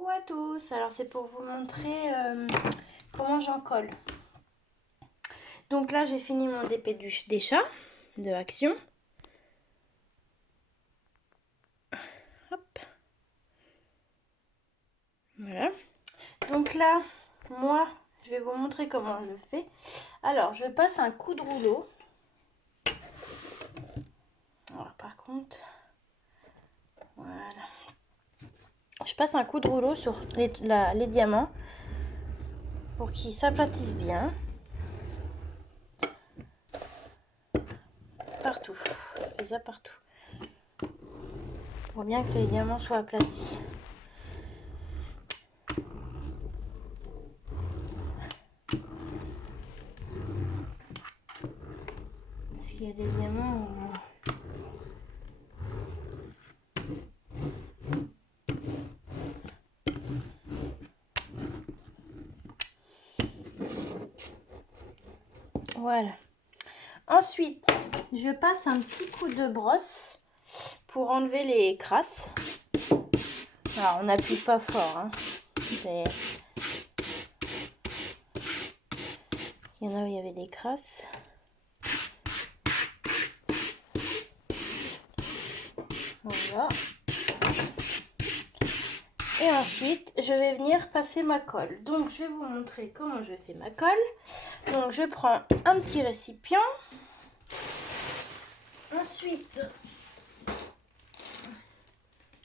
Coucou à tous, alors c'est pour vous montrer comment j'en colle. Donc là j'ai fini mon DP des chats de Action. Hop. Voilà. Donc là, moi, je vais vous montrer comment je fais. Alors je passe un coup de rouleau. Alors par contre, voilà. Je passe un coup de rouleau sur les diamants pour qu'ils s'aplatissent bien. Partout. Je fais ça partout. Pour bien que les diamants soient aplatis. Parce qu'il y a des diamants où... Voilà. Ensuite, je passe un petit coup de brosse pour enlever les crasses. Alors, on n'appuie pas fort. Hein. Il y en a où il y avait des crasses. Voilà. Et ensuite, je vais venir passer ma colle. Donc, je vais vous montrer comment je fais ma colle. Donc, je prends un petit récipient. Ensuite,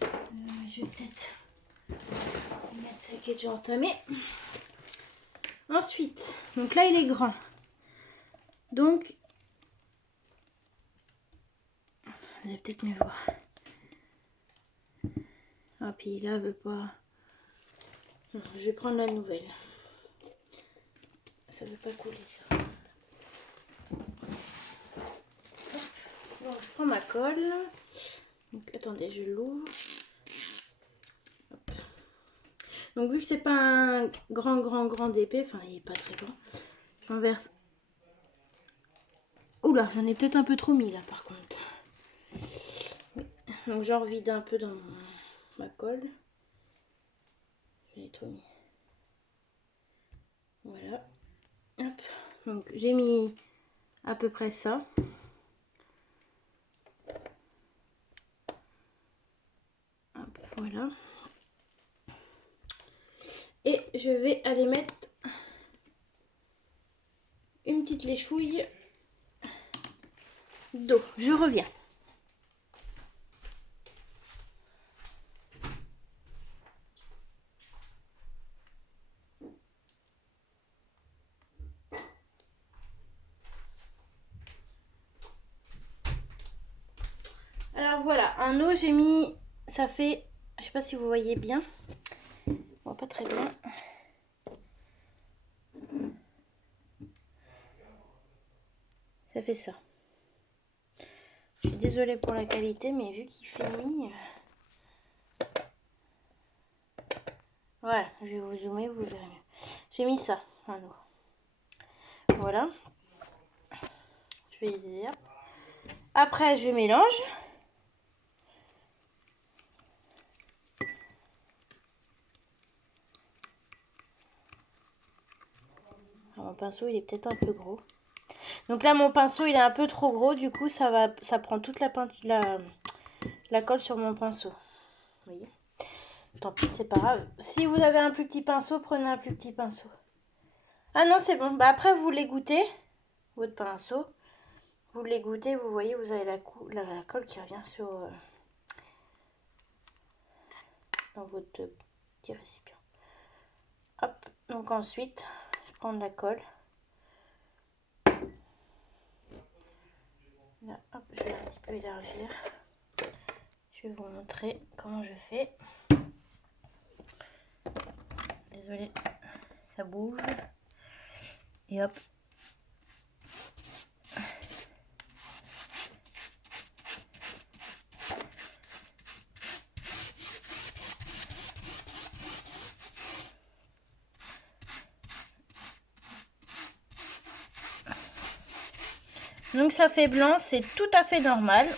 je vais peut-être mettre celle qui est déjà entamée. Ensuite, donc là, il est grand. Donc, vous allez peut-être mieux voir. Ah, puis là, veut pas... Non, je vais prendre la nouvelle. Ça veut pas couler, ça. Donc, je prends ma colle. Donc, attendez, je l'ouvre. Donc, vu que c'est pas un grand DP, enfin, il est pas très grand, j'en verse... Oula, j'en ai peut-être un peu trop mis, là, par contre. Donc, j'en revide un peu dans ma colle. J'en ai trop mis. Voilà. Hop. Donc, j'ai mis à peu près ça. Hop, voilà. Et je vais aller mettre une petite léchouille d'eau. Je reviens. Alors voilà, en eau j'ai mis, ça fait, je sais pas si vous voyez bien, on voit pas très bien. Ça fait ça. Je suis désolée pour la qualité, mais vu qu'il fait nuit... Voilà, je vais vous zoomer, vous verrez mieux. J'ai mis ça en eau. Voilà. Je vais dire. Après, je mélange. Alors, mon pinceau, il est peut-être un peu gros. Donc là, mon pinceau, il est un peu trop gros. Du coup, ça prend toute la colle sur mon pinceau. Vous voyez ? Tant pis, c'est pas grave. Si vous avez un plus petit pinceau, prenez un plus petit pinceau. Ah non, c'est bon. Bah après, vous l'égouttez, votre pinceau. Vous l'égouttez, vous voyez, vous avez la colle qui revient sur dans votre petit récipient. Hop. Donc ensuite, je prends de la colle. Là, hop, je vais un petit peu élargir. Je vais vous montrer comment je fais. Désolée, ça bouge. Et hop. Donc ça fait blanc, c'est tout à fait normal.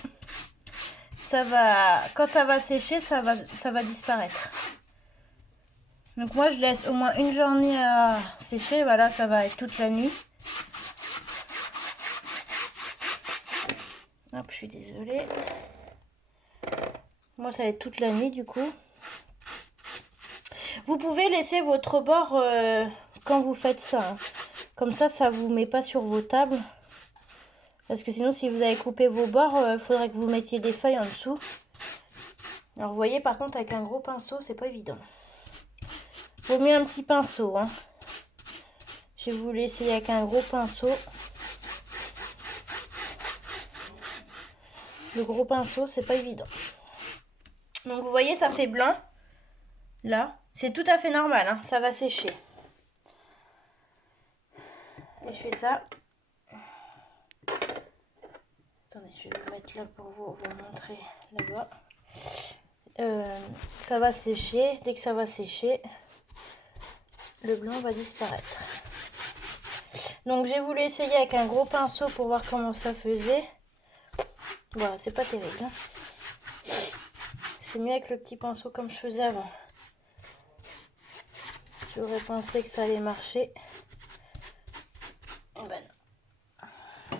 Ça va, quand ça va sécher, ça va disparaître. Donc moi je laisse au moins une journée à sécher. Voilà, ça va être toute la nuit. Hop, je suis désolée. Moi ça va être toute la nuit du coup. Vous pouvez laisser votre bord quand vous faites ça. Hein. Comme ça vous met pas sur vos tables. Parce que sinon si vous avez coupé vos bords, il faudrait que vous mettiez des feuilles en dessous. Alors vous voyez par contre avec un gros pinceau c'est pas évident. Vaut mieux un petit pinceau. Hein. Je vais vous l'essayer avec un gros pinceau. Le gros pinceau c'est pas évident. Donc vous voyez ça fait blanc. Là c'est tout à fait normal. Hein. Ça va sécher. Et je fais ça. Attendez je vais le mettre là pour vous montrer là-bas. Ça va sécher. Dès que ça va sécher, le blanc va disparaître. Donc j'ai voulu essayer avec un gros pinceau pour voir comment ça faisait. Voilà, c'est pas terrible. Hein. C'est mieux avec le petit pinceau comme je faisais avant. J'aurais pensé que ça allait marcher. Et ben non.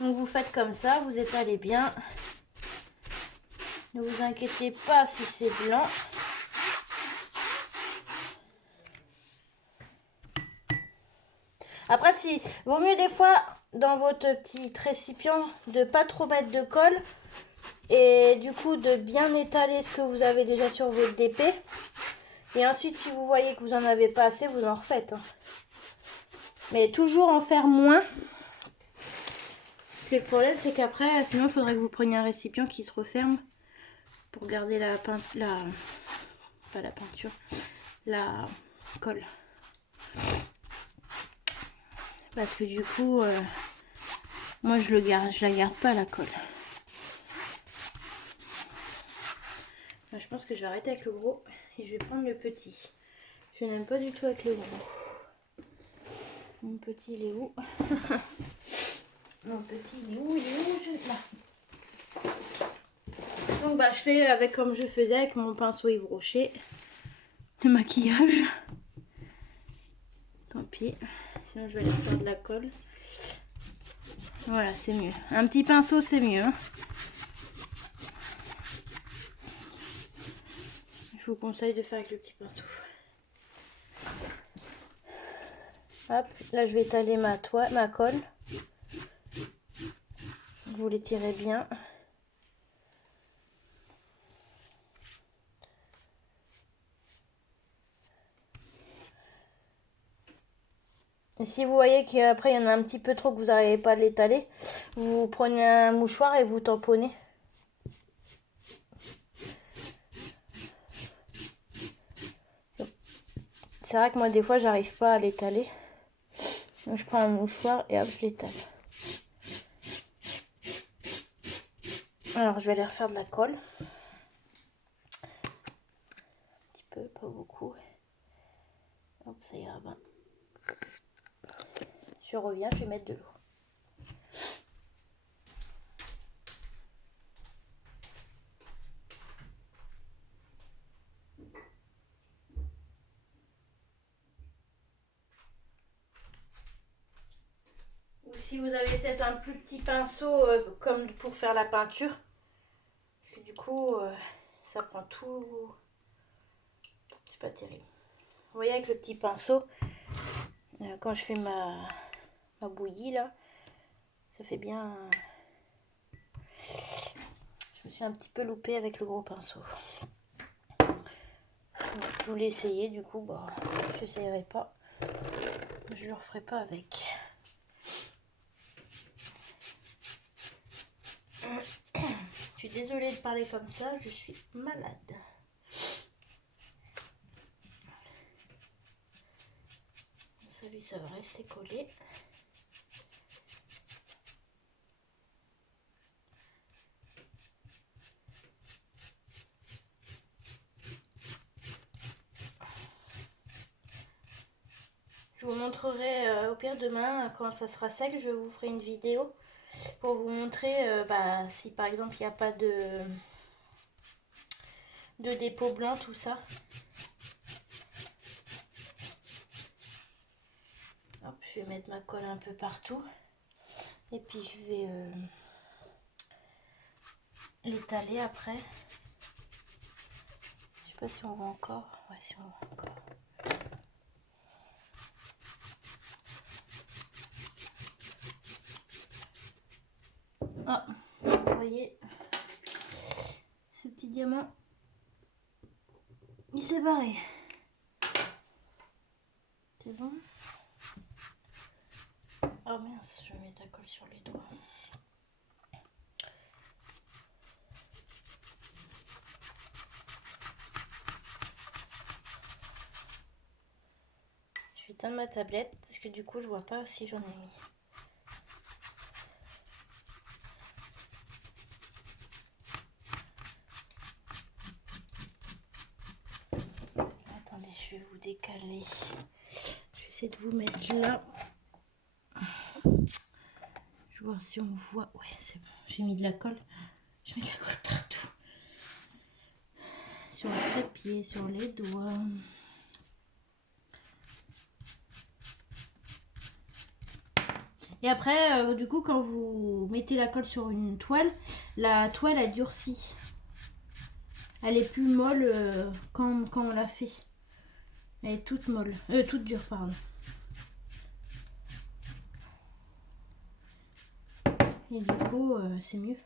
Donc vous faites comme ça, vous étalez bien. Ne vous inquiétez pas si c'est blanc. Après, si vaut mieux des fois dans votre petit récipient de pas trop mettre de colle et du coup de bien étaler ce que vous avez déjà sur votre DP. Et ensuite, si vous voyez que vous en avez pas assez, vous en refaites. Hein. Mais toujours en faire moins. Parce que le problème, c'est qu'après, sinon, il faudrait que vous preniez un récipient qui se referme pour garder la colle. Parce que du coup, moi je la garde pas la colle. Je pense que je vais arrêter avec le gros et je vais prendre le petit. Je n'aime pas du tout avec le gros. Mon petit il est où? Mon petit il est où? Il est où? Là. Donc bah je fais avec comme je faisais avec mon pinceau Yves Rocher. Le maquillage. Tant pis. Sinon je vais aller faire de la colle. Voilà, c'est mieux. Un petit pinceau c'est mieux. Hein. Je vous conseille de faire avec le petit pinceau. Hop, là je vais étaler ma colle. Vous l'étirez bien. Et si vous voyez qu'après il y en a un petit peu trop que vous n'arrivez pas à l'étaler, vous prenez un mouchoir et vous tamponnez. C'est vrai que moi des fois j'arrive pas à l'étaler. Donc je prends un mouchoir et hop je l'étale. Alors je vais aller refaire de la colle. Un petit peu, pas beaucoup. Hop, ça ira bien. Je reviens, je vais mettre de l'eau. Ou si vous avez peut-être un plus petit pinceau comme pour faire la peinture. Parce que du coup, ça prend tout. C'est pas terrible. Vous voyez avec le petit pinceau, quand je fais ma bouillie là, ça fait bien. Je me suis un petit peu loupée avec le gros pinceau. Je voulais essayer, du coup, bah, je n'essayerai pas. Je le referai pas avec. Je suis désolée de parler comme ça, je suis malade. Ça, lui, ça va rester collé. Je vous montrerai au pire demain, quand ça sera sec, je vous ferai une vidéo pour vous montrer si par exemple il n'y a pas de dépôt blanc, tout ça. Je vais mettre ma colle un peu partout. Et puis je vais l'étaler après. Je sais pas si on voit encore. Ouais, si on voit encore. Ah, vous voyez, ce petit diamant, il s'est barré. C'est bon? Oh mince, je vais mettre la colle sur les doigts. Je vais éteindre ma tablette parce que du coup je vois pas si j'en ai mis. Attendez, je vais vous décaler. Je vais essayer de vous mettre là. Je vais voir si on voit. Ouais, c'est bon. J'ai mis de la colle. Je mets de la colle partout. Sur le trépied, sur les doigts. Et après, du coup, quand vous mettez la colle sur une toile, la toile a durci. Elle est plus molle quand on l'a fait. Elle est toute molle. Toute dure, pardon. Et du coup, c'est mieux.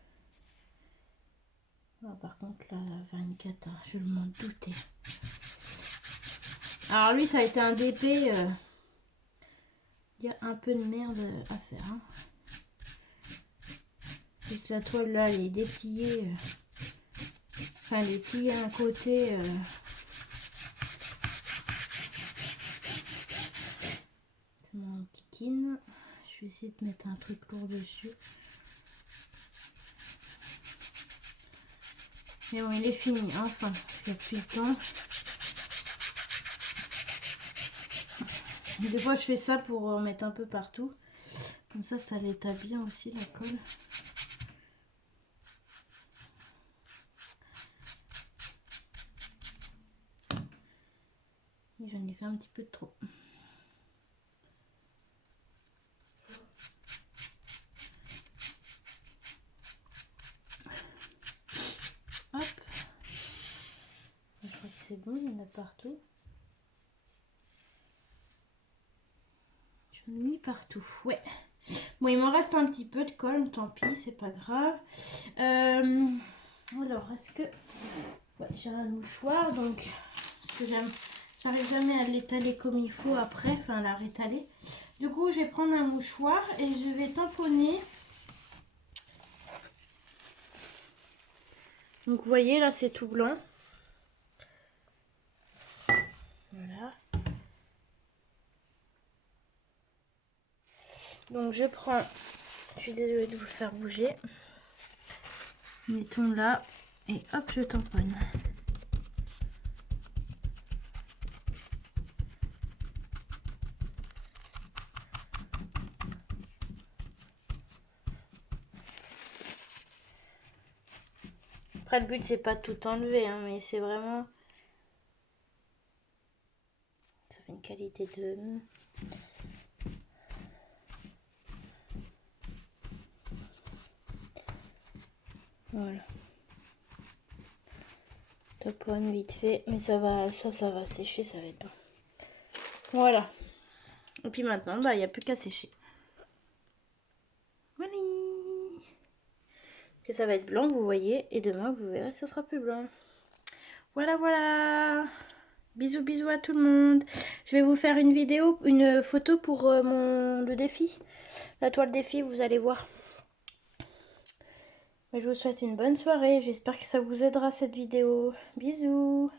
Ah, par contre, là, la 24, je m'en doutais. Alors lui, ça a été un DP. Il y a un peu de merde à faire. Hein. Juste la toile, là, elle est dépliée. Enfin, elle est pliée à un côté. C'est mon kikine. Je vais essayer de mettre un truc lourd dessus. Mais bon, il est fini, enfin, parce qu'il y a plus de temps. Des fois, je fais ça pour en mettre un peu partout. Comme ça l'étale bien aussi, la colle. Et j'en ai fait un petit peu trop. Hop. Je crois que c'est bon, il y en a partout. J'en ai mis partout, ouais. Bon, il m'en reste un petit peu de colle, tant pis, c'est pas grave. Alors, est-ce que... Ouais, j'ai un mouchoir, donc... Parce que j'arrive jamais à l'étaler comme il faut après, enfin, à la rétaler. Du coup, je vais prendre un mouchoir et je vais tamponner. Donc, vous voyez, là, c'est tout blanc. Voilà. Donc, je prends... Je suis désolée de vous faire bouger. Mettons là. Et hop, je tamponne. Après, le but, c'est pas tout enlever, hein, mais c'est vraiment... Ça fait une qualité de... Voilà. Taponne vite fait, mais ça va sécher, ça va être bon. Voilà. Et puis maintenant, bah, il n'y a plus qu'à sécher. Voilà. Que ça va être blanc, vous voyez, et demain, vous verrez, ça sera plus blanc. Voilà, voilà. Bisous, bisous à tout le monde. Je vais vous faire une vidéo, une photo pour le défi. La toile défi, vous allez voir. Je vous souhaite une bonne soirée. J'espère que ça vous aidera cette vidéo. Bisous.